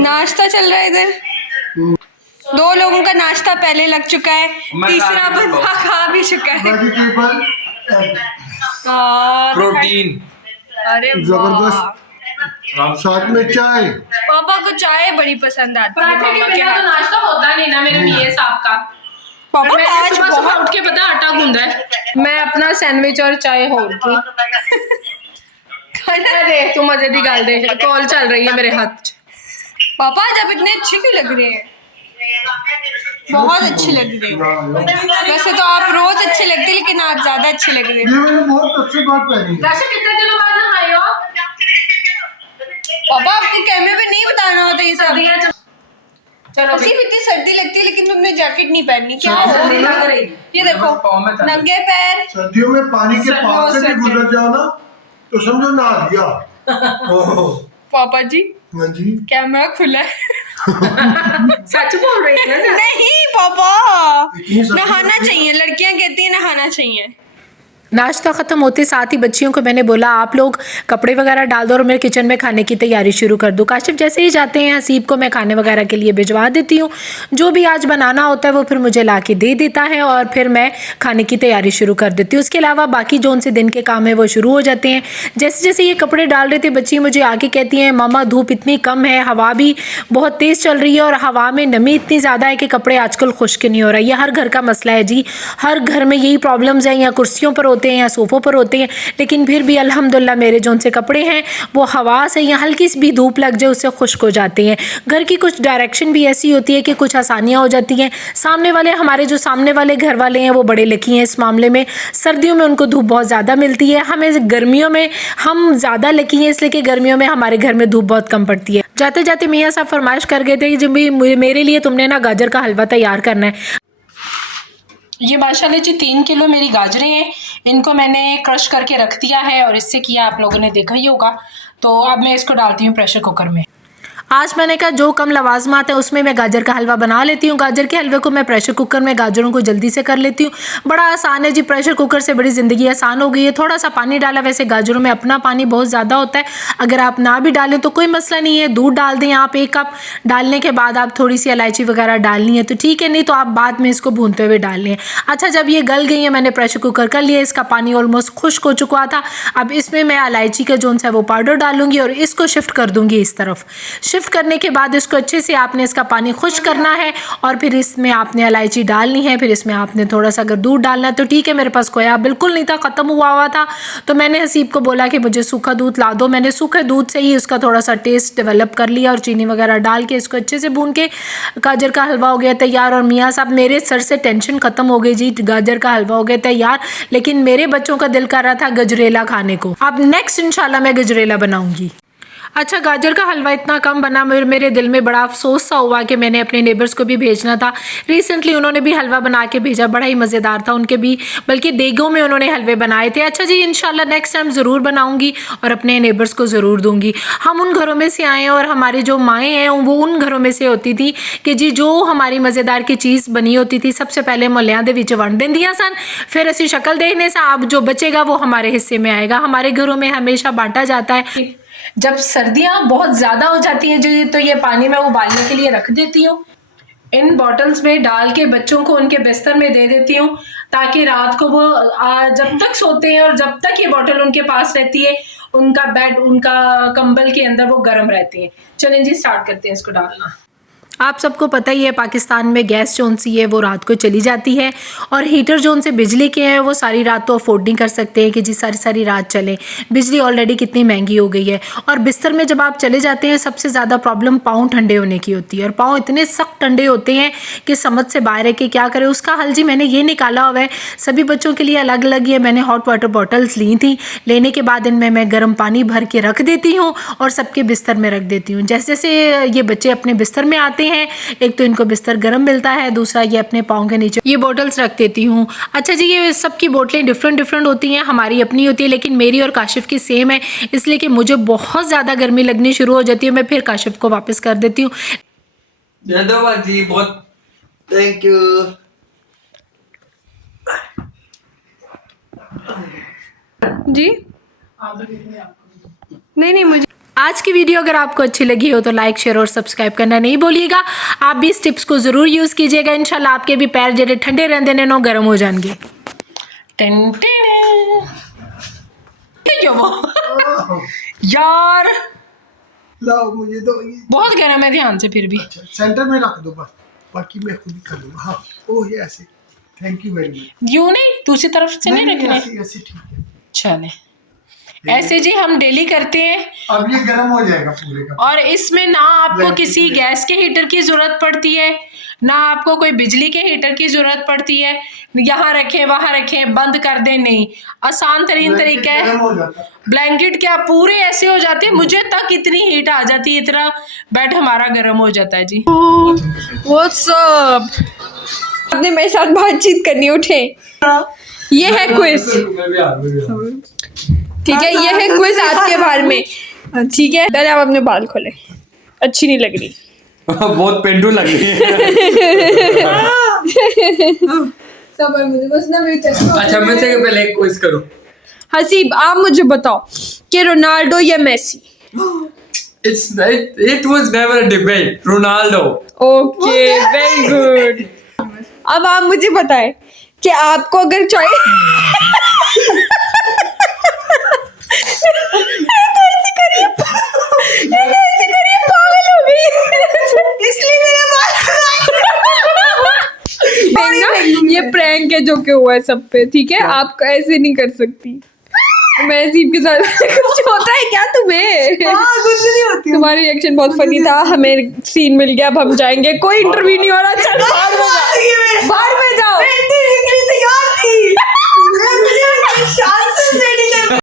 नाश्ता चल रहा है इधर। 2 लोगों का नाश्ता पहले लग चुका है, तीसरा बंदा खा भी चुका है। Vegetable protein. अरे जबरदस्त, साथ में चाय। पापा को चाय बड़ी पसंद आती है। पराठे के बिना तो नाश्ता होता नहीं ना मेरे मियां साहब का। पापा आज सुबह सुबह बहुत उठ के पता आटा गूंदा है, मैं अपना सैंडविच और चाय होल की। अरे तू मजे दी गल दे, कॉल चल रही है मेरे हाथ। पापा जब इतने अच्छे क्यों लग रहे हैं? बहुत अच्छे लग रहे हैं। वैसे तो आप रोज अच्छे लगते, लेकिन आज ज्यादा अच्छे लग रहे हैं। ये मैंने बहुत अच्छी बात पहनी है। वैसे कितने दिनों बाद नहाए हो? पापा आपको कैमरे में नहीं बताना होता ये सब। चलो उसी भी इतनी सर्दी लगती है, लेकिन तुमने जैकेट नहीं पहनी, क्या हो? सर्दी लग रही। ये देखो नंगे पैर। सर्दियों में पानी के पास से भी गुजर जाओ ना तो समझो नहा दिया। पापा जी हाँ जी, कैमरा खुला है। सच बोल रही है ना? नहीं पापा, इतनी सर्दी नहाना लगती है। चाहिए, लड़कियां कहती हैं नहाना चाहिए। नाश्ता ख़त्म होते साथ ही बच्चियों को मैंने बोला आप लोग कपड़े वगैरह डाल दो और मैं किचन में खाने की तैयारी शुरू कर दूँ। काशिफ जैसे ही जाते हैं हसीब को मैं खाने वगैरह के लिए भिजवा देती हूँ। जो भी आज बनाना होता है वो फिर मुझे ला के दे देता है और फिर मैं खाने की तैयारी शुरू कर देती हूँ। उसके अलावा बाकी जो उनसे दिन के काम है वो शुरू हो जाते हैं। जैसे जैसे ये कपड़े डाल रहे थे बच्ची मुझे आके कहती हैं मामा धूप इतनी कम है, हवा भी बहुत तेज़ चल रही है और हवा में नमी इतनी ज़्यादा है कि कपड़े आजकल खुश्क नहीं हो रहा। ये हर घर का मसला है जी, हर घर में यही प्रॉब्लम्स हैं, या कुर्सियों पर होते हैं या सोफ़ों पर होते हैं, लेकिन फिर भी अल्हम्दुलिल्लाह मेरे जो उनसे कपड़े हैं वो हवा से या हल्की सी भी धूप लग जाए उससे खुश्क हो जाते हैं। घर की कुछ डायरेक्शन भी ऐसी होती है कि कुछ आसानियाँ हो जाती हैं। सामने वाले हमारे जो सामने वाले घर वाले हैं वो बड़े लकी हैं इस मामले में। सर्दियों में उनको धूप बहुत ज़्यादा मिलती है, हमें गर्मियों में हम ज़्यादा लकी हैं इसलिए कि गर्मियों में हमारे घर में धूप बहुत कम पड़ती है। जाते जाते मियाँ साहब फरमाइश कर गए थे कि जब भी मेरे लिए तुमने ना गाजर का हलवा तैयार करना है। ये माशाल्लाह जी 3 किलो मेरी गाजरें हैं, इनको मैंने क्रश करके रख दिया है और इससे किया आप लोगों ने देखा ही होगा। तो अब मैं इसको डालती हूँ प्रेशर कुकर में। आज मैंने कहा जो कम लवाजमात है उसमें मैं गाजर का हलवा बना लेती हूँ। गाजर के हलवे को मैं प्रेशर कुकर में गाजरों को जल्दी से कर लेती हूँ। बड़ा आसान है जी, प्रेशर कुकर से बड़ी ज़िंदगी आसान हो गई है। थोड़ा सा पानी डाला, वैसे गाजरों में अपना पानी बहुत ज़्यादा होता है, अगर आप ना भी डालें तो कोई मसला नहीं है। दूध डाल दें आप 1 कप, डालने के बाद आप थोड़ी सी इलायची वगैरह डालनी है तो ठीक है, नहीं तो आप बाद में इसको भूनते हुए डाल लें। अच्छा, जब ये गल गई है मैंने प्रेशर कुकर कर लिया, इसका पानी ऑलमोस्ट खुश्क हो चुका था। अब इसमें मैं इलायची का जो है वो पाउडर डालूंगी और इसको शिफ्ट कर दूंगी इस तरफ। शिफ्ट करने के बाद इसको अच्छे से आपने इसका पानी खुश्क करना है और फिर इसमें आपने इलायची डालनी है। फिर इसमें आपने थोड़ा सा अगर दूध डालना है तो ठीक है, मेरे पास खोया बिल्कुल नहीं था, ख़त्म हुआ था, तो मैंने हसीब को बोला कि मुझे सूखा दूध ला दो। मैंने सूखे दूध से ही उसका थोड़ा सा टेस्ट डेवलप कर लिया और चीनी वगैरह डाल के इसको अच्छे से भून के गाजर का हलवा हो गया तैयार। और मियाँ साहब मेरे सर से टेंशन ख़त्म हो गई जी, गाजर का हलवा हो गया तैयार, लेकिन मेरे बच्चों का दिल कर रहा था गजरेला खाने को। अब नेक्स्ट इंशाल्लाह मैं गजरेला बनाऊंगी। अच्छा, गाजर का हलवा इतना कम बना, मेरे दिल में बड़ा अफसोस सा हुआ कि मैंने अपने नेबर्स को भी भेजना था। रिसेंटली उन्होंने भी हलवा बना के भेजा, बड़ा ही मज़ेदार था उनके भी, बल्कि देगों में उन्होंने हलवे बनाए थे। अच्छा जी, इंशाल्लाह नेक्स्ट टाइम ज़रूर बनाऊंगी और अपने नेबर्स को ज़रूर दूंगी। हम उन घरों में से आए हैं और हमारी जो माएँ हैं वो उन घरों में से होती थी कि जी जो हमारी मज़ेदार की चीज़ बनी होती थी सबसे पहले मोहल्लियां दे विच वंड देंदियां सन, फिर असी शक्ल देखने से अब जो बचेगा वो हमारे हिस्से में आएगा। हमारे घरों में हमेशा बांटा जाता है। जब सर्दियाँ बहुत ज़्यादा हो जाती हैं जी तो ये पानी मैं उबालने के लिए रख देती हूँ। इन बॉटल्स में डाल के बच्चों को उनके बिस्तर में दे देती हूँ ताकि रात को वो जब तक सोते हैं और जब तक ये बॉटल उनके पास रहती है उनका बेड उनका कंबल के अंदर वो गर्म रहते हैं। चलें जी स्टार्ट करते हैं इसको डालना। आप सबको पता ही है पाकिस्तान में गैस जो सी है वो रात को चली जाती है और हीटर जो उनसे बिजली के हैं वो सारी रात तो अफोर्ड नहीं कर सकते हैं कि जी सारी सारी रात चले। बिजली ऑलरेडी कितनी महंगी हो गई है और बिस्तर में जब आप चले जाते हैं सबसे ज़्यादा प्रॉब्लम पाँव ठंडे होने की होती है और पाँव इतने सख्त ठंडे होते हैं कि समझ से बाहर है कि क्या करें। उसका हल जी मैंने ये निकाला हुआ है, सभी बच्चों के लिए अलग अलग ये मैंने हॉट वाटर बॉटल्स ली थी। लेने के बाद इनमें मैं गर्म पानी भर के रख देती हूँ और सबके बिस्तर में रख देती हूँ। जैसे जैसे ये बच्चे अपने बिस्तर में आते हैं, एक तो इनको बिस्तर गर्म मिलता है, दूसरा ये अपने पाँव के नीचे ये बोतल्स रख देती हूँ। अच्छा जी, ये सबकी बोतलें डिफरेंट होती हैं, हमारी अपनी होती है लेकिन मेरी और काशिफ की सेम है, इसलिए कि मुझे बहुत ज़्यादा गर्मी लगनी शुरू हो जाती है, मैं फिर काशिफ को वापस कर देती हूँ। जी बहुत थैंक यू। जी नहीं मुझे आज की वीडियो अगर आपको अच्छी लगी हो तो लाइक शेयर और सब्सक्राइब करना नहीं भूलिएगा। आप भी इस टिप्स को ज़रूर यूज़ कीजिएगा। इंशाल्लाह आपके भी पैर जेडे ठंडे रहते ने नो गर्म हो जाएंगे। Tin tin. क्यों वो? यार लाओ मुझे दो ये। बहुत गर्म है, ध्यान से फिर भी। अच्छा, सेंटर में रख दो बस, बाकी मैं खुद ही कर लूँगा। हाँ ओ ये ऐसे। Thank you very much. यूं नहीं, दूसरी तरफ से नहीं रखने। ऐसे ऐसे ठीक है। चले ऐसे जी हम डेली करते हैं। अब ये गर्म हो जाएगा पूरे का। और इसमें ना आपको किसी गैस के हीटर की जरूरत पड़ती है, ना आपको कोई बिजली के हीटर की जरूरत पड़ती है। यहाँ रखें वहां रखें बंद कर दें, नहीं, आसान तरीन तरीका है। गर्म हो जाता है। ब्लैंकेट क्या पूरे ऐसे हो जाते हैं, मुझे तक इतनी हीट आ जाती है, इतना बेड हमारा गर्म हो जाता है जी। What's up? आपने मेरे साथ बातचीत करनी, उठे। ये है क्विज, ठीक है, ये है क्विज आपके बारे में, ठीक है। पहले आप अपने बाल खोले, अच्छी नहीं लग रही। बहुत पेंडू लग रही है। सबर मुझे बस ना मेरे चश्मा। अच्छा मैं से पहले एक क्विज करूं। हसीब आप मुझे बताओ कि रोनाल्डो या Messi? It was never a debate. Ronaldo. Okay very good. अब आप मुझे बताएं कि आपको अगर ये प्रैंक है जो कि हुआ है सब पे, ठीक है। आप ऐसे नहीं कर सकती। मैं अजीब के साथ कुछ होता है क्या तुम्हें? कुछ नहीं होती। तुम्हारी रिएक्शन बहुत फनी था, हमें सीन मिल गया, अब हम जाएंगे। कोई इंटरव्यू नहीं हो रहा, चल बाहर में जाओ।